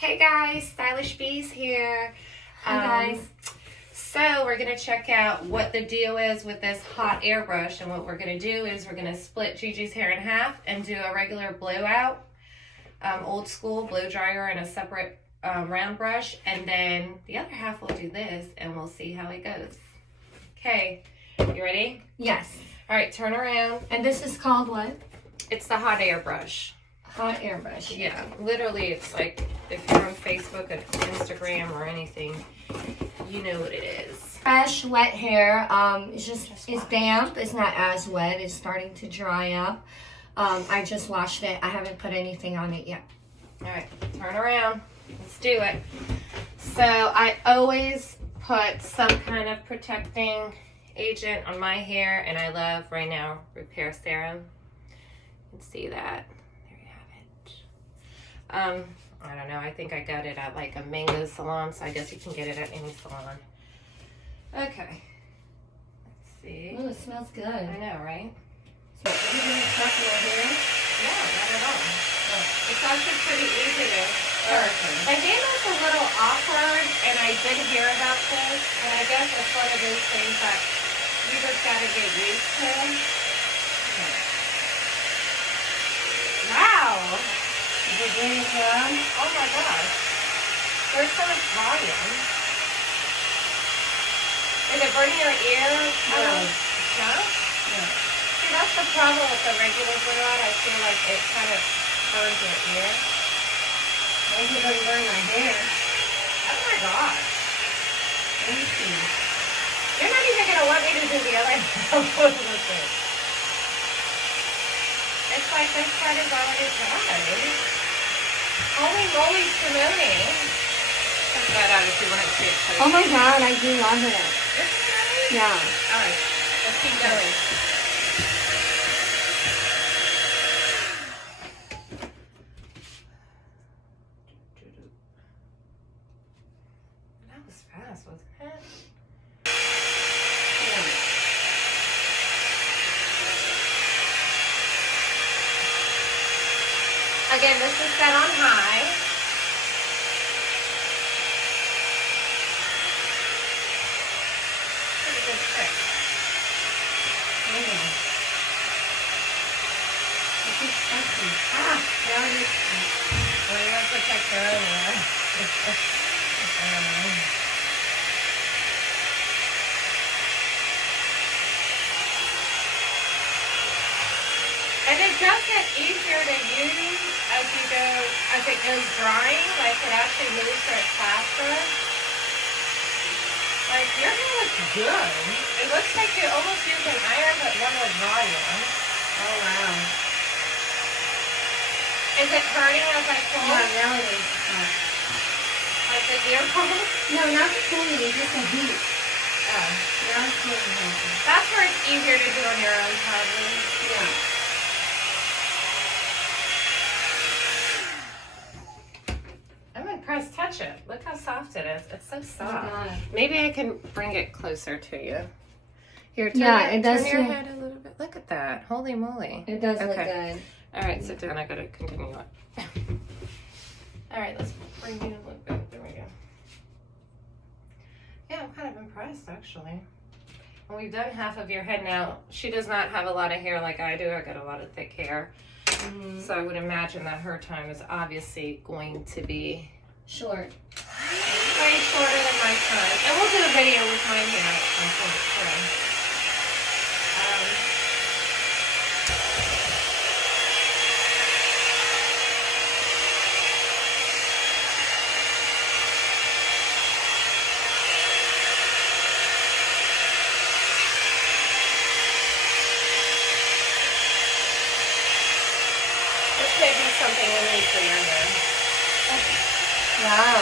Hey guys, Stylish Bees here. Hi guys. So we're going to check out what the deal is with this hot airbrush, and what we're going to do is we're going to split Gigi's hair in half and do a regular blowout, old school blow dryer and a separate round brush, and then the other half we'll do this and we'll see how it goes. Okay, you ready? Yes. All right, turn around. And this is called what? It's the hot airbrush. Hot airbrush. Yeah, literally it's like if you're on Facebook or Instagram or anything, you know what it is. Fresh, wet hair. It's damp. It's not as wet. It's starting to dry up. I just washed it. I haven't put anything on it yet. All right, turn around. Let's do it. So I always put some kind of protecting agent on my hair, and I love right now Repair Serum. You can see that. There you have it. I don't know. I think I got it at like a Mango salon, so I guess you can get it at any salon. Okay. Let's see. Oh, it smells good. I know, right? So, are you going to cut your hair? No, not at all. Oh, it's actually pretty easy to start. Okay. My handle's a little awkward, and I did hear about this, and I guess it's one of those things that you just gotta get used to. Okay. Wow! Is it really good? Oh my gosh. There's so much volume. Is it burning your ear? No. No? No. See, that's the problem with the regular blowout. I feel like it kind of burns your ear. Maybe it doesn't burn my hair. Oh my gosh. Let me see. You're not even going to want me to do the other half with it. It's like this part is already done. Holy moly Simone. Check that out if you want to see it closer. Oh my god, I do love it. Isn't it nice? Yeah. Alright, let's keep going. That was fast, wasn't it? Again, this is set on high. Pretty good trick. Well, you have to protect your own hair. And it does get easier to use as you go, as it goes drying. Like it actually moves through it faster. Like your hair looks good. It looks like you almost use an iron but one with volume. Oh wow. Is it hurting as I pull? Yeah, now it is. Like the ear pull? No, not the pulling, just the heat. Oh. Now it's pulling. That's where it's easier to do on your own, probably. Yeah. I'm impressed. Touch it. Look how soft it is. It's so soft. Oh, God. Maybe I can bring it closer to you. Here, turn, Yeah, turn it does your too. head a little bit. Look at that. Holy moly. It does look Okay. good. All right, sit down. I gotta continue on. All right, let's bring you a little bit. There we go. Yeah, I'm kind of impressed, actually. And we've done half of your head now. She does not have a lot of hair like I do. I got a lot of thick hair. Mm-hmm. So I would imagine that her time is obviously going to be Short. way shorter than my time. And we'll do a video with my hair at some point too. This may be something you need for your hair. Wow.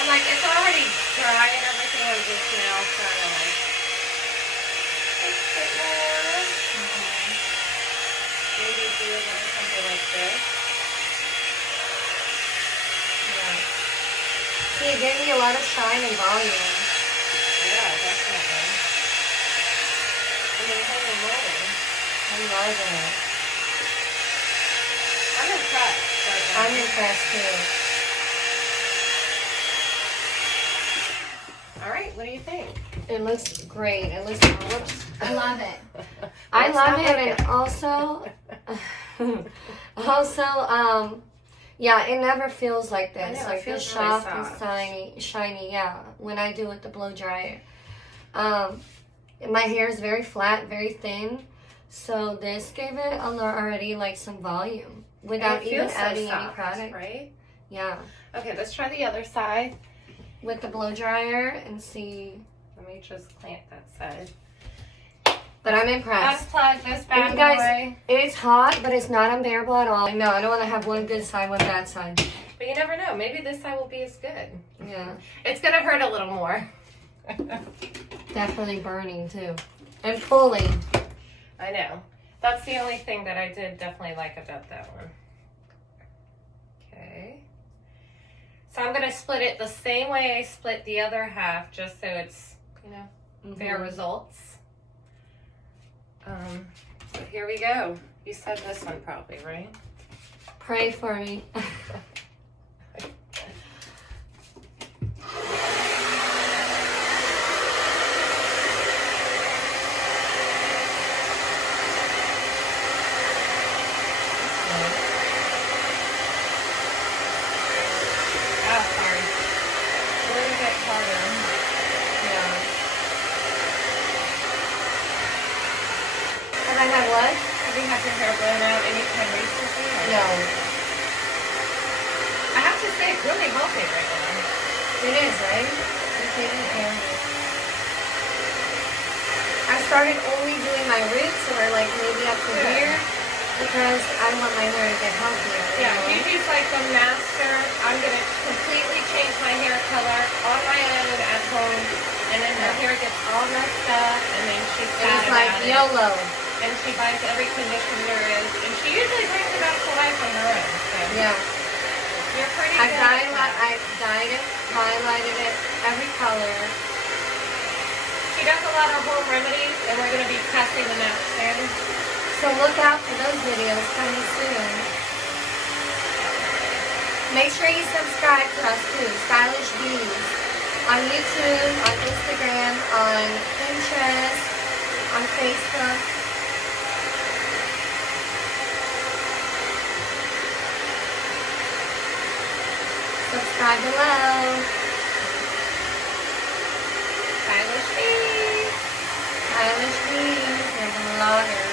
And like it's already dry and everything. I'm just now trying to like fix it more. Maybe do a little something like this. Yeah. See, it gave me a lot of shine and volume. Yeah, definitely. I mean, holy moly. I'm loving it. I'm impressed too. All right, what do you think? It looks great. It looks, whoops. I love it. I It's love not it, working. and also, yeah, it never feels like this. I know, it Like feels it's really soft and soft. shiny. Yeah, when I do it with the blow dryer. My hair is very flat, very thin, so this gave it already like some volume without And it even feels so adding any soft, product. right? Yeah, Okay, let's try the other side. with the blow dryer and see. Let me just clamp that side. But I'm impressed. Unplug this bad you guys- boy. It's hot, but it's not unbearable at all. No, I don't want to have one good side, one bad side. But you never know. Maybe this side will be as good. Yeah, It's gonna hurt a little more. definitely burning too, and pulling. I know. That's the only thing that I did definitely like about that one. Okay. So I'm gonna split it the same way I split the other half, just so it's, you know, fair results. So here we go. You said this one probably, right? Pray for me. Oh, sorry. A little bit harder. Yeah. Have I had what? Have you had your hair blown out anytime recently? or- No. I have to say, it's really healthy right now. It is, right? I'm taking care. I started only doing my roots or like maybe up to Good. here because I want my hair to get healthier. Yeah, you know? Gigi's like the master. I'm going to completely change my hair color on my own at home. And then her hair gets all messed up. And then she's It sad was like about it. YOLO. And she buys every condition there is. And she usually brings it back to life on her own. So Yeah. you're pretty I good at that. dyed it, highlighted it, every color. She does a lot of home remedies. And we're going to be testing them out soon. So look out for those videos coming soon. Make sure you subscribe to us too, Stylish Beauties. On YouTube, on Instagram, on Pinterest, on Facebook. Subscribe below. Stylish Beauties. Stylish Beauties, and vlogger.